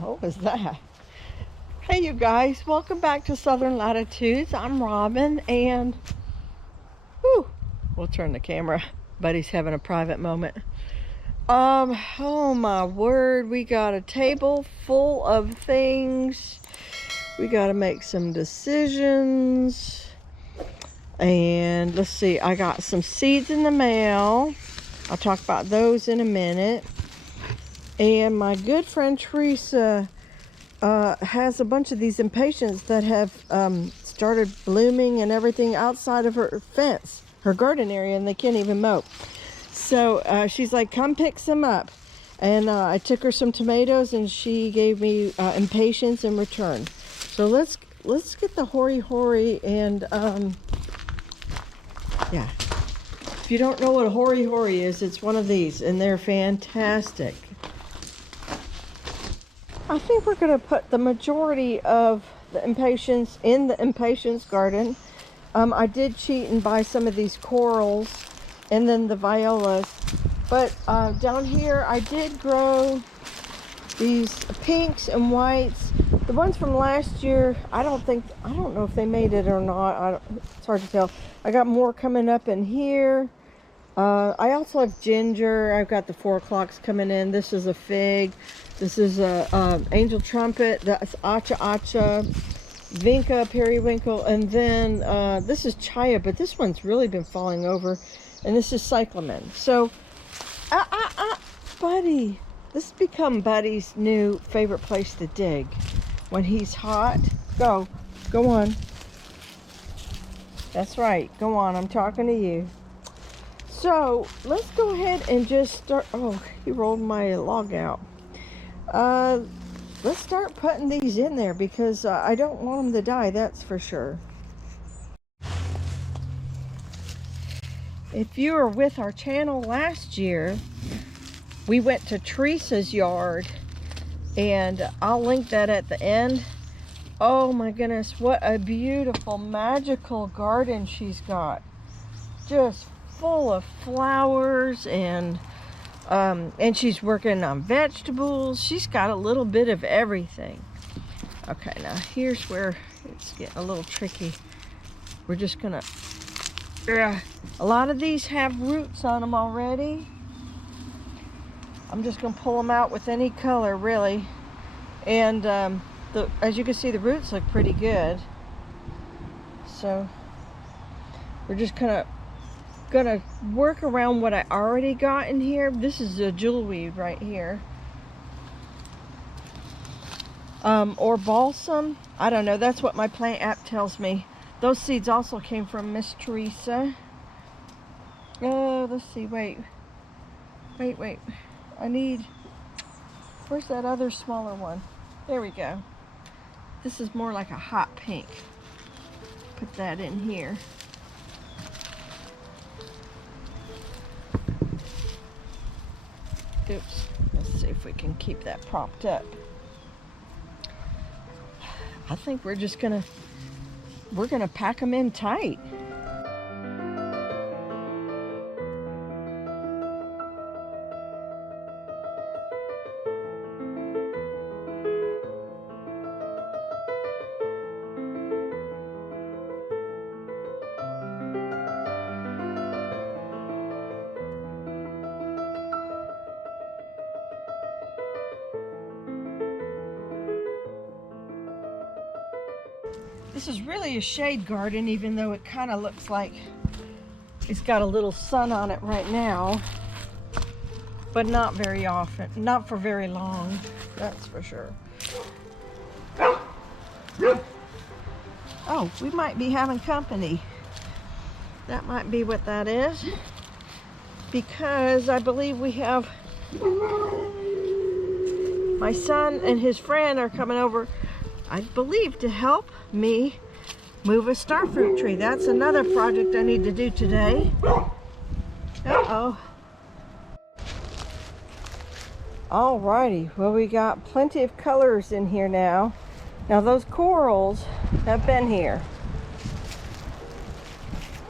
What was that? Hey you guys, welcome back to Southern Latitudes. I'm Robin and we'll turn the camera. Buddy's having a private moment. Oh my word, we got a table full of things. We got to make some decisions. And let's see, I got some seeds in the mail. I'll talk about those in a minute. And my good friend Teresa has a bunch of these impatiens that have started blooming and everything outside of her fence, her garden area, and they can't even mow. So she's like, come pick some up. And I took her some tomatoes and she gave me impatiens in return. So let's get the hori and yeah. If you don't know what a hori is, it's one of these and they're fantastic. I think we're going to put the majority of the impatiens in the impatiens garden. I did cheat and buy some of these corals and then the violas. But down here I did grow these pinks and whites. The ones from last year, I don't know if they made it or not. It's hard to tell. I got more coming up in here. I also have ginger. I've got the 4 o'clocks coming in. This is a fig. This is a angel trumpet. That's acha acha, vinca, periwinkle, and then this is chaya, but this one's really been falling over. And this is cyclamen. So, Buddy, this has become Buddy's new favorite place to dig. When he's hot, go on. That's right, go on, I'm talking to you. So, let's go ahead and just start. Oh, he rolled my log out. Let's start putting these in there because I don't want them to die, that's for sure. If you were with our channel last year, we went to Teresa's yard, and I'll link that at the end. Oh my goodness, what a beautiful, magical garden she's got. Just full of flowers, and she's working on vegetables. She's got a little bit of everything. Okay, now here's where it's getting a little tricky. We're just gonna, a lot of these have roots on them already. I'm just gonna pull them out with any color, really. And as you can see, the roots look pretty good. So we're just gonna work around what I already got in here. This is a jewelweed right here. Or balsam. I don't know. That's what my plant app tells me. Those seeds also came from Miss Teresa. Oh, let's see. Wait. I need... Where's that other smaller one? There we go. This is more like a hot pink. Put that in here. Oops. Let's see if we can keep that propped up. I think we're gonna pack them in tight. This is really a shade garden, even though it kind of looks like it's got a little sun on it right now, but not very often, not for very long, that's for sure. Oh, we might be having company. That might be what that is, because I believe we have my son and his friend are coming over, I believe, to help me move a starfruit tree. That's another project I need to do today. Uh-oh. Alrighty, well, we got plenty of colors in here now. Now those corals have been here,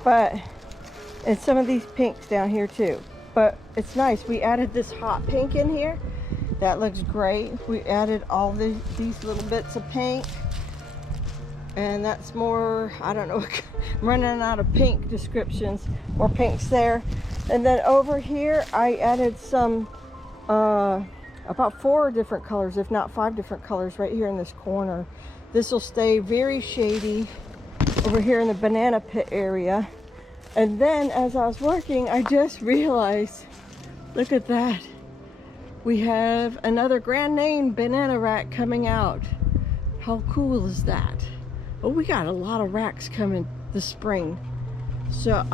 and some of these pinks down here too. But it's nice, we added this hot pink in here, That looks great. We added all these little bits of pink. And that's more, I don't know, I'm running out of pink descriptions. More pinks there. And then over here, I added some, about 4 different colors, if not 5 different colors right here in this corner. This will stay very shady over here in the banana pit area. And then as I was working, I just realized, look at that. We have another grand name banana rack coming out. How cool is that? Oh, we got a lot of racks coming this spring. So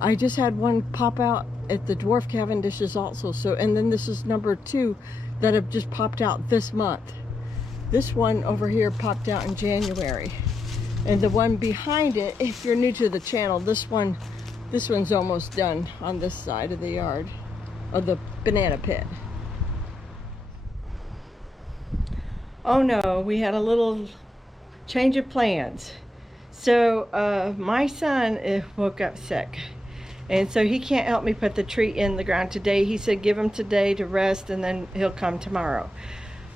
I just had one pop out at the dwarf Cavendishes also. So, and then this is number 2 that have just popped out this month. This one over here popped out in January. And the one behind it, if you're new to the channel, this one's almost done on this side of the yard, of the banana pit. Oh no, we had a little change of plans. So my son woke up sick, and so he can't help me put the tree in the ground today. He said give him today to rest and then he'll come tomorrow.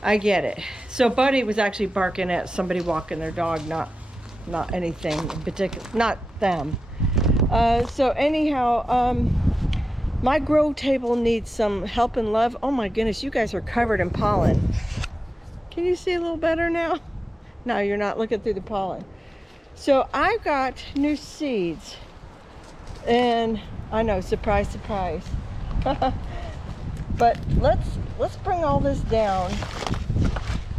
I get it. So Buddy was actually barking at somebody walking their dog, not anything in particular, not them. So anyhow, my grow table needs some help and love. Oh my goodness, you guys are covered in pollen. Can you see a little better now? No, you're not looking through the pollen. So I got new seeds, and I know, surprise, surprise. But let's bring all this down,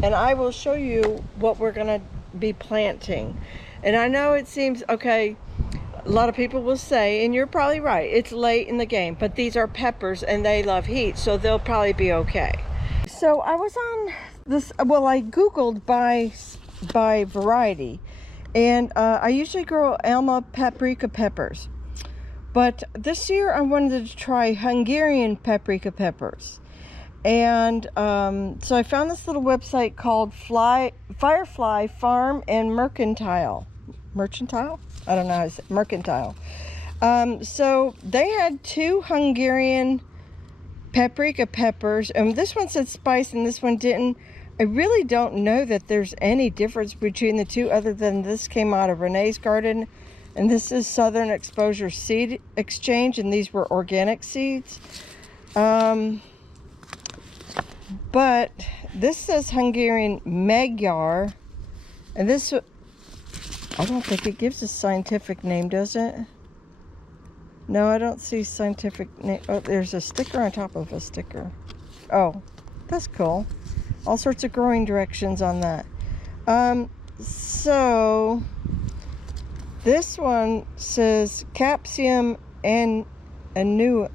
and I will show you what we're gonna be planting. And I know it seems okay, a lot of people will say, and you're probably right, it's late in the game, but these are peppers and they love heat, so they'll probably be okay. So I was on this, well, I googled by variety, and I usually grow Alma paprika peppers, but this year I wanted to try Hungarian paprika peppers. And so I found this little website called Firefly Farm and Mercantile. I don't know how to say mercantile. So they had 2 Hungarian paprika peppers, and this one said spice and this one didn't. I really don't know that there's any difference between the 2 other than this came out of Renee's garden and this is Southern Exposure Seed Exchange, and these were organic seeds. But this says Hungarian Magyar, and this, I don't think it gives a scientific name, does it? No, I don't see scientific name. Oh, there's a sticker on top of a sticker. Oh, that's cool. All sorts of growing directions on that. So this one says Capsium and annuum.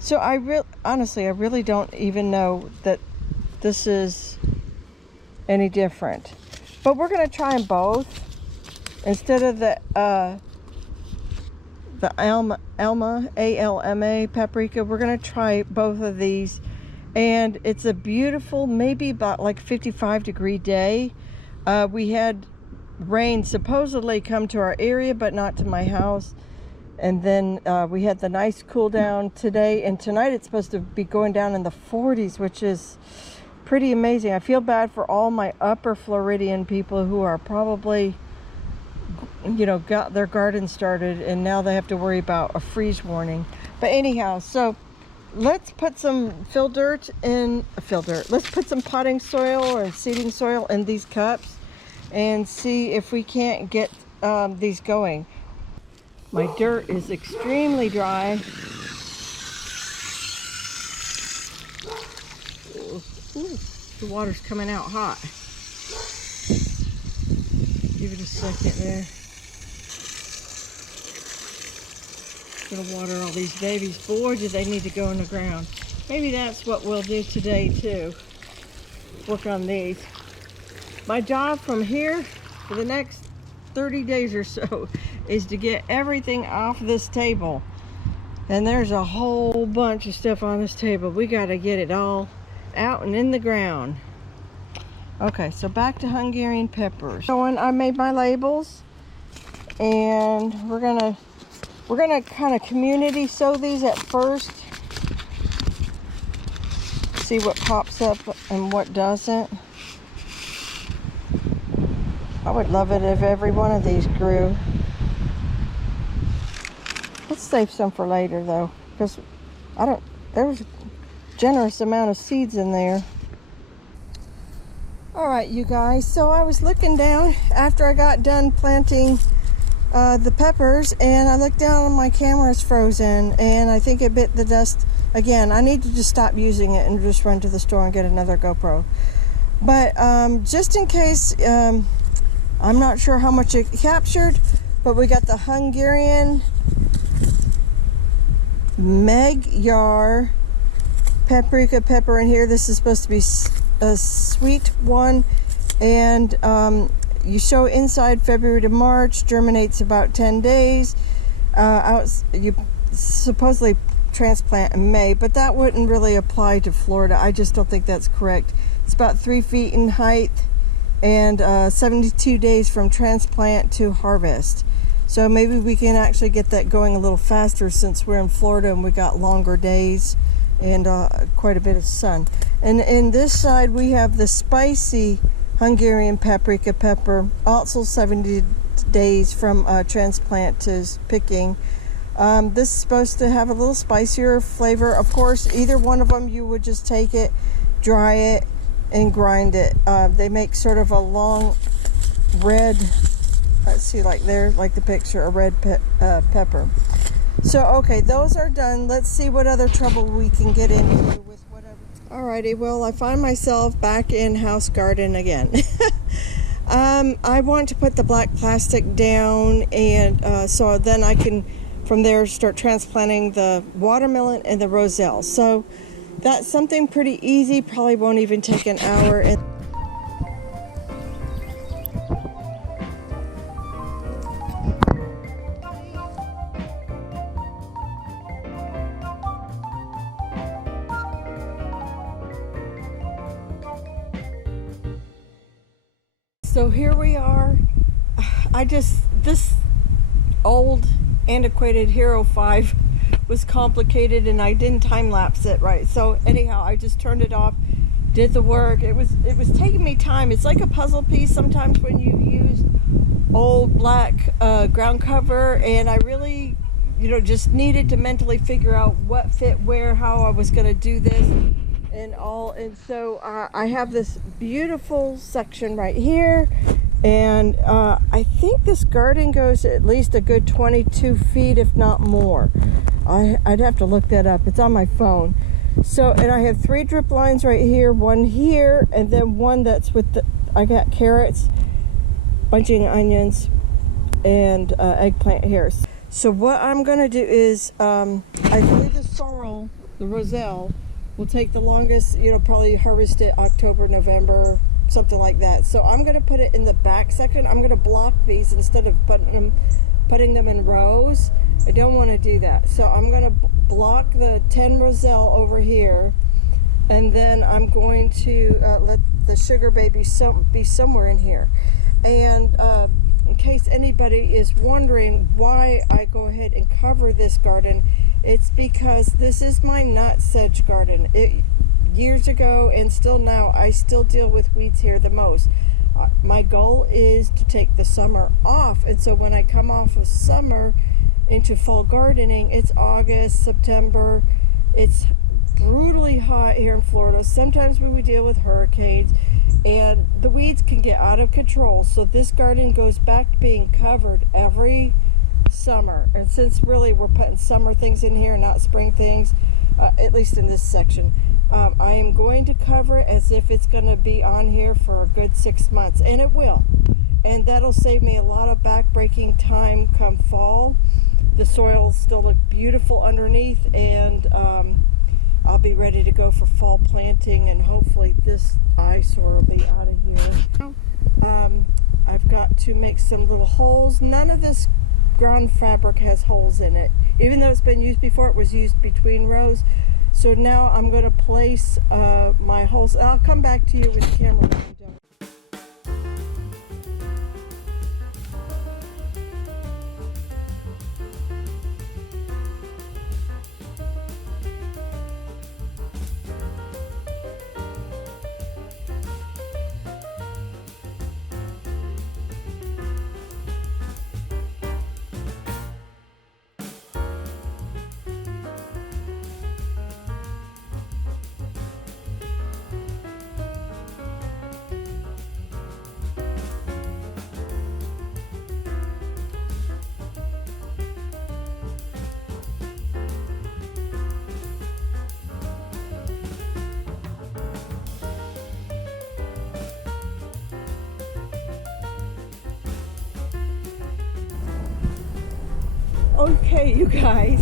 So honestly, I really don't even know that this is any different. But we're gonna try them both instead of the Alma A-L-M-A paprika. We're gonna try both of these, and it's a beautiful, maybe about like 55-degree day. We had rain supposedly come to our area, but not to my house. And then we had the nice cool down today, and tonight it's supposed to be going down in the 40s, which is pretty amazing. I feel bad for all my upper Floridian people who are probably, you know, got their garden started and now they have to worry about a freeze warning. But anyhow, so let's put some let's put some potting soil or seeding soil in these cups and see if we can't get these going. My dirt is extremely dry. Ooh, the water's coming out hot. Give it a second there. Gonna water all these babies. Boy, do they need to go in the ground. Maybe that's what we'll do today too. Work on these. My job from here for the next 30 days or so is to get everything off this table. And there's a whole bunch of stuff on this table. We gotta get it all out and in the ground. Okay, so back to Hungarian peppers. So when I made my labels, and we're gonna We're gonna kind of community sow these at first. See what pops up and what doesn't. I would love it if every one of these grew. Let's save some for later though, because there's a generous amount of seeds in there. All right, you guys, so I was looking down after I got done planting the peppers, and I looked down and my camera's frozen, and I think it bit the dust again. I need to just stop using it and just run to the store and get another GoPro. But just in case, I'm not sure how much it captured, but we got the Hungarian Magyar paprika pepper in here. This is supposed to be a sweet one, and you sow inside February to March, germinates about 10 days. You supposedly transplant in May, but that wouldn't really apply to Florida. I just don't think that's correct. It's about 3 feet in height and 72 days from transplant to harvest. So maybe we can actually get that going a little faster since we're in Florida and we got longer days and quite a bit of sun. And in this side we have the spicy Hungarian paprika pepper, also 70 days from transplant to picking. This is supposed to have a little spicier flavor. Of course, either one of them, you would just take it, dry it, and grind it. They make sort of a long red, let's see, like there, like the picture, a red pepper. So, okay, those are done. Let's see what other trouble we can get into with whatever. Alrighty, well, I find myself back in house garden again. I want to put the black plastic down, and so then I can, from there, start transplanting the watermelon and the Roselle. So that's something pretty easy, probably won't even take an hour. So here we are. This old antiquated Hero 5 was complicated and I didn't time lapse it right. So anyhow, I just turned it off, did the work. It was taking me time. It's like a puzzle piece sometimes when you use old black ground cover, and I really, just needed to mentally figure out what fit where, how I was going to do this and all. And so I have this beautiful section right here, and I think this garden goes at least a good 22 feet, if not more. I'd have to look that up. It's on my phone. So, and I have 3 drip lines right here, one here, and then one that's with I got carrots, bunching onions, and eggplant here. So what I'm going to do is, I believe the sorrel, the Roselle, will take the longest, probably harvest it October, November, something like that. So I'm going to put it in the back section. I'm going to block these instead of putting them in rows. I don't want to do that. So I'm going to block the 10 Roselle over here, and then I'm going to let the sugar baby be somewhere in here. And in case anybody is wondering why I go ahead and cover this garden, it's because this is my nut sedge garden. Years ago and still now, I still deal with weeds here the most. My goal is to take the summer off, and so when I come off of summer into fall gardening, it's August, September. It's brutally hot here in Florida. Sometimes we deal with hurricanes, and the weeds can get out of control. So this garden goes back to being covered every summer. And since really we're putting summer things in here, not spring things, at least in this section, I am going to cover it as if it's going to be on here for a good 6 months, and it will. And that'll save me a lot of back-breaking time come fall. The soil still look beautiful underneath, and I'll be ready to go for fall planting, and hopefully this eyesore will be out of here. I've got to make some little holes. None of this ground fabric has holes in it. Even though it's been used before, it was used between rows. So now I'm going to place my holes. I'll come back to you with the camera when I'm done. Okay, you guys.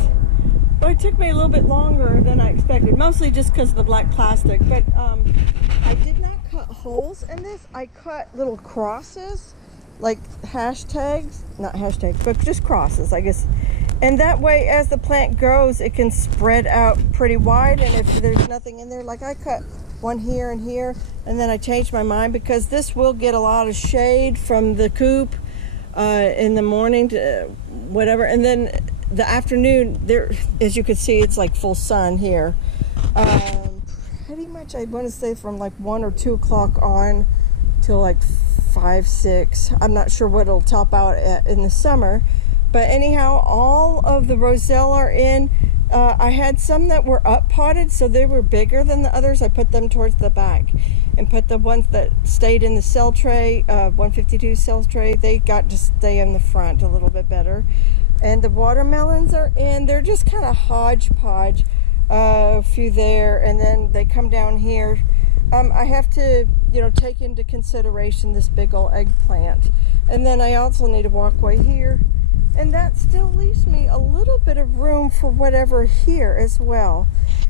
Well, it took me a little bit longer than I expected, mostly just because of the black plastic. But I did not cut holes in this. I cut little crosses, like hashtags, not hashtags, but just crosses, I guess. And that way, as the plant grows, it can spread out pretty wide. And if there's nothing in there, like I cut one here and here, and then I changed my mind because this will get a lot of shade from the coop in the morning to whatever. And then the afternoon, there, as you can see, it's like full sun here. Pretty much, I want to say from like 1 or 2 o'clock on till like 5, 6. I'm not sure what it'll top out at in the summer. But anyhow, all of the Roselle are in. I had some that were up potted, so they were bigger than the others. I put them towards the back and put the ones that stayed in the cell tray, 152 cell tray, they got to stay in the front a little bit better. And the watermelons are in. They're just kind of hodgepodge. A few there, and then they come down here. I have to, take into consideration this big old eggplant. And then I also need a walkway here. And that still leaves me a little bit of room for whatever here as well,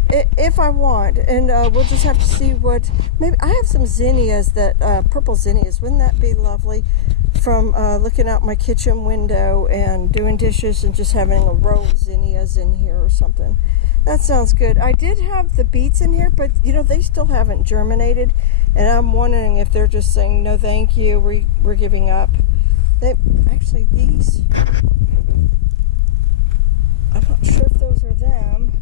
if I want. And we'll just have to see what, maybe I have some zinnias that, purple zinnias. Wouldn't that be lovely? From looking out my kitchen window and doing dishes and just having a row of zinnias in here or something. That sounds good. I did have the beets in here, but they still haven't germinated. And I'm wondering if they're just saying, no thank you, we're giving up. Actually, these, I'm not sure if those are them.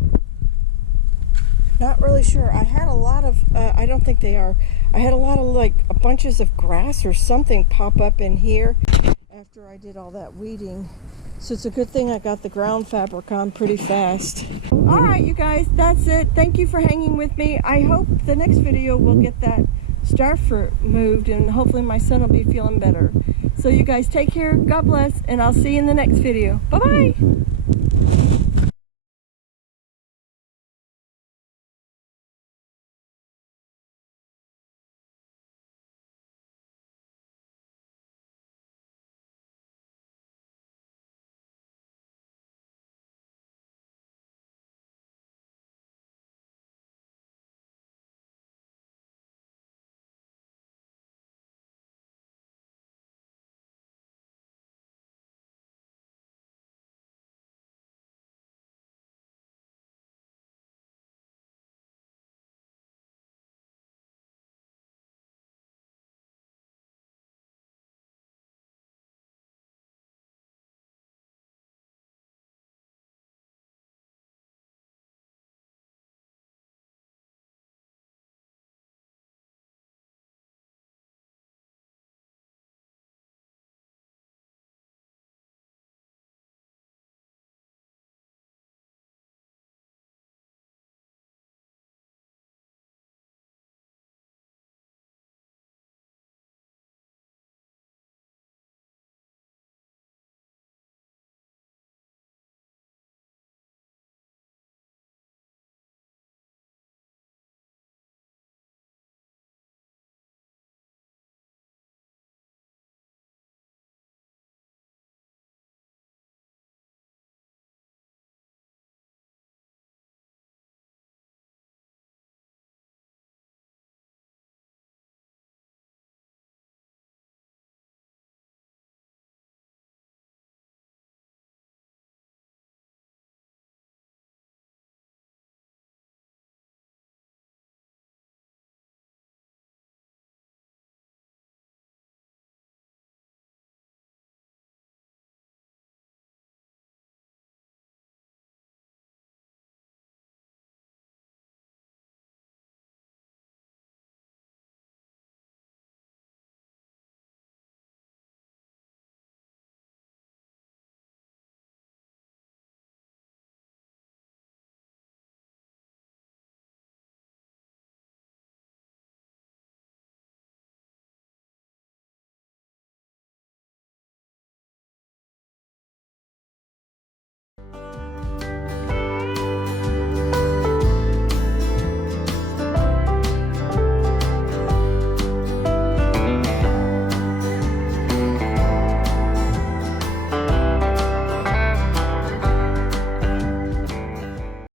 Not really sure. I had a lot of, I don't think they are. I had a lot of like bunches of grass or something pop up in here after I did all that weeding. So it's a good thing I got the ground fabric on pretty fast. All right, you guys, that's it. Thank you for hanging with me. I hope the next video will get that star fruit moved, and hopefully my son will be feeling better. So you guys take care, God bless, and I'll see you in the next video. Bye-bye.